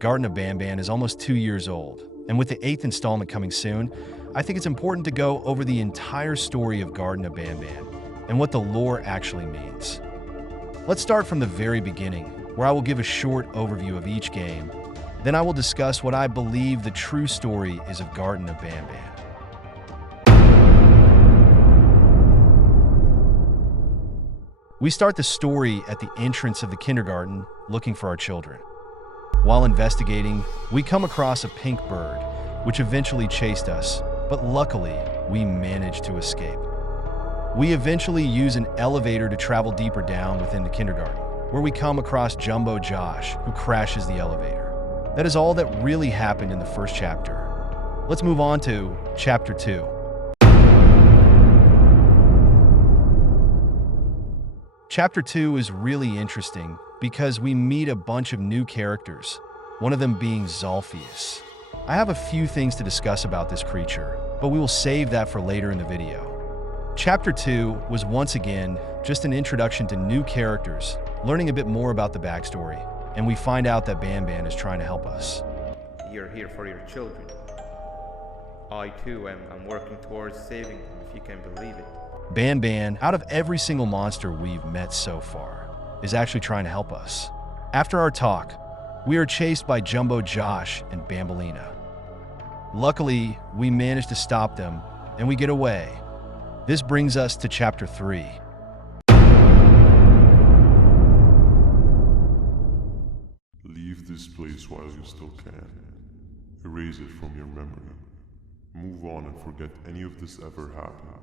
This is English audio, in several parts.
Garten of BanBan is almost 2 years old, and with the 8th installment coming soon, I think it's important to go over the entire story of Garten of BanBan and what the lore actually means. Let's start from the very beginning, where I will give a short overview of each game. Then I will discuss what I believe the true story is of Garten of BanBan. We start the story at the entrance of the kindergarten, looking for our children. While investigating, we come across a pink bird, which eventually chased us, but luckily, we managed to escape. We eventually use an elevator to travel deeper down within the kindergarten, where we come across Jumbo Josh, who crashes the elevator. That is all that really happened in the first chapter. Let's move on to Chapter 2. Chapter 2 is really interesting because we meet a bunch of new characters, one of them being Zolphius. I have a few things to discuss about this creature, but we will save that for later in the video. Chapter 2 was once again just an introduction to new characters, learning a bit more about the backstory, and we find out that BanBan is trying to help us. You're here for your children. I too am working towards saving them, if you can believe it. BanBan, out of every single monster we've met so far, is actually trying to help us. After our talk, we are chased by Jumbo Josh and Bambolina. Luckily, we manage to stop them, and we get away. This brings us to Chapter 3. Leave this place while you still can. Erase it from your memory. Move on and forget any of this ever happened.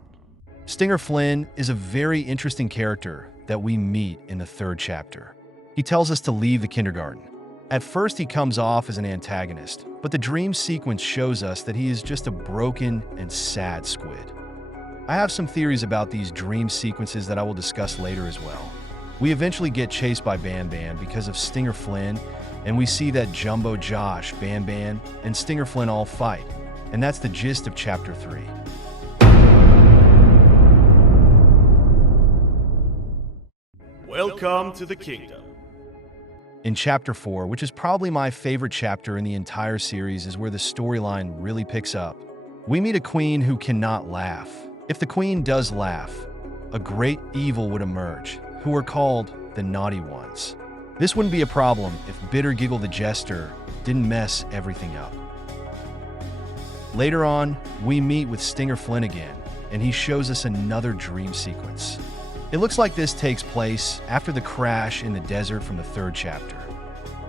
Stinger Flynn is a very interesting character that we meet in the 3rd chapter. He tells us to leave the kindergarten. At first, he comes off as an antagonist, but the dream sequence shows us that he is just a broken and sad squid. I have some theories about these dream sequences that I will discuss later as well. We eventually get chased by BanBan because of Stinger Flynn, and we see that Jumbo Josh, BanBan, and Stinger Flynn all fight, and that's the gist of Chapter 3. Welcome to the kingdom. In Chapter 4, which is probably my favorite chapter in the entire series, is where the storyline really picks up. We meet a queen who cannot laugh. If the queen does laugh, a great evil would emerge, who are called the Naughty Ones. This wouldn't be a problem if Bitter Giggle the Jester didn't mess everything up. Later on, we meet with Stinger Flynn again, and he shows us another dream sequence. It looks like this takes place after the crash in the desert from the 3rd chapter.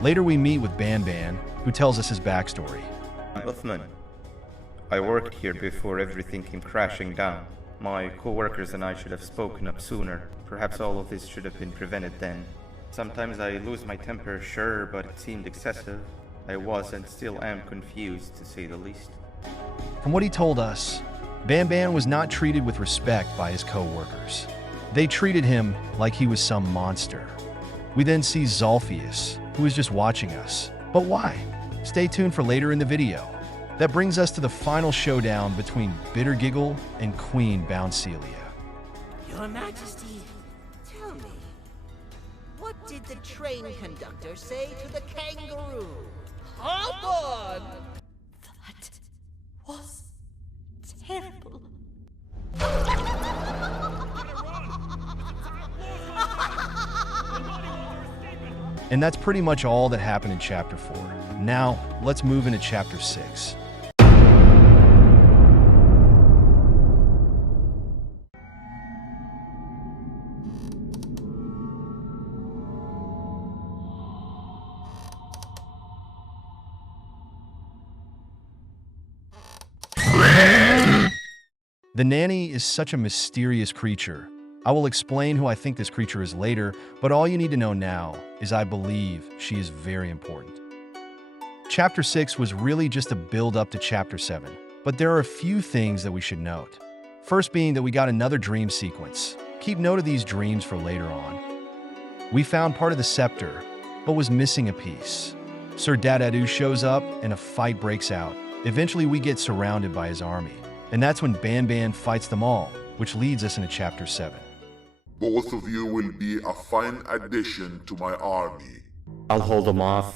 Later we meet with BanBan, who tells us his backstory. Uthman, I worked here before everything came crashing down. My co-workers and I should have spoken up sooner. Perhaps all of this should have been prevented then. Sometimes I lose my temper, sure, but it seemed excessive. I was and still am confused, to say the least. From what he told us, BanBan was not treated with respect by his co-workers. They treated him like he was some monster. We then see Zolphius, who is just watching us. But why? Stay tuned for later in the video. That brings us to the final showdown between Bitter Giggle and Queen Bouncelia. Your Majesty, tell me, what did the train conductor say to the kangaroo? Hop on! That was terrible. And that's pretty much all that happened in Chapter 4. Now, let's move into Chapter 6. The nanny is such a mysterious creature. I will explain who I think this creature is later, but all you need to know now is I believe she is very important. Chapter 6 was really just a build-up to Chapter 7, but there are a few things that we should note. First being that we got another dream sequence. Keep note of these dreams for later on. We found part of the scepter, but was missing a piece. Sir Dadadu shows up and a fight breaks out. Eventually we get surrounded by his army, and that's when BanBan fights them all, which leads us into Chapter 7. Both of you will be a fine addition to my army. I'll hold them off.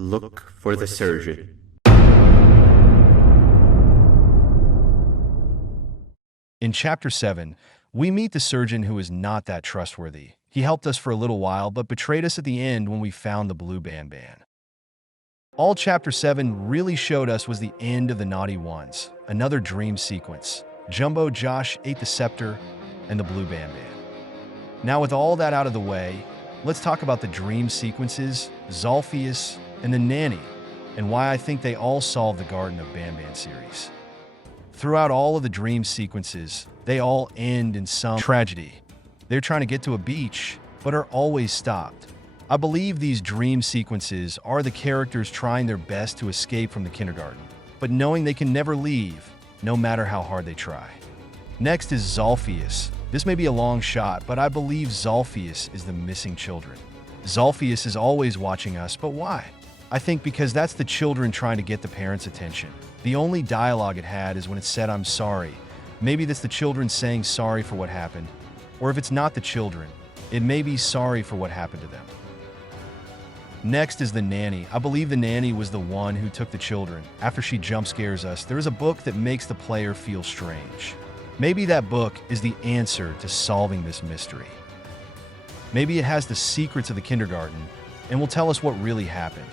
Look for the surgeon. In Chapter 7, we meet the surgeon who is not that trustworthy. He helped us for a little while, but betrayed us at the end when we found the blue BanBan. All Chapter 7 really showed us was the end of the Naughty Ones, another dream sequence. Jumbo Josh ate the scepter and the blue BanBan. Now with all that out of the way, let's talk about the dream sequences, Zolphius, and the nanny, and why I think they all solve the Garten of BanBan series. Throughout all of the dream sequences, they all end in some tragedy. They're trying to get to a beach, but are always stopped. I believe these dream sequences are the characters trying their best to escape from the kindergarten, but knowing they can never leave, no matter how hard they try. Next is Zolphius. This may be a long shot, but I believe Zolphius is the missing children. Zolphius is always watching us, but why? I think because that's the children trying to get the parents' attention. The only dialogue it had is when it said, "I'm sorry." Maybe that's the children saying sorry for what happened. Or if it's not the children, it may be sorry for what happened to them. Next is the nanny. I believe the nanny was the one who took the children. After she jump scares us, there is a book that makes the player feel strange. Maybe that book is the answer to solving this mystery. Maybe it has the secrets of the kindergarten and will tell us what really happened.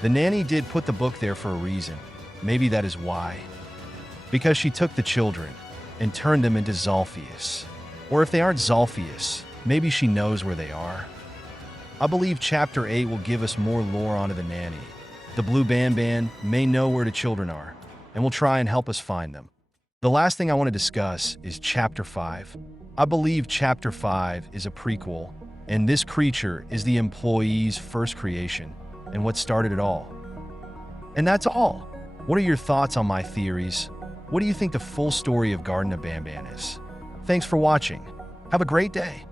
The nanny did put the book there for a reason. Maybe that is why. Because she took the children and turned them into Zolphius. Or if they aren't Zolphius, maybe she knows where they are. I believe Chapter 8 will give us more lore onto the nanny. The blue BanBan may know where the children are and will try and help us find them. The last thing I want to discuss is Chapter 5. I believe Chapter 5 is a prequel, and this creature is the employee's first creation and what started it all. And that's all. What are your thoughts on my theories? What do you think the full story of Garten of BanBan is? Thanks for watching. Have a great day.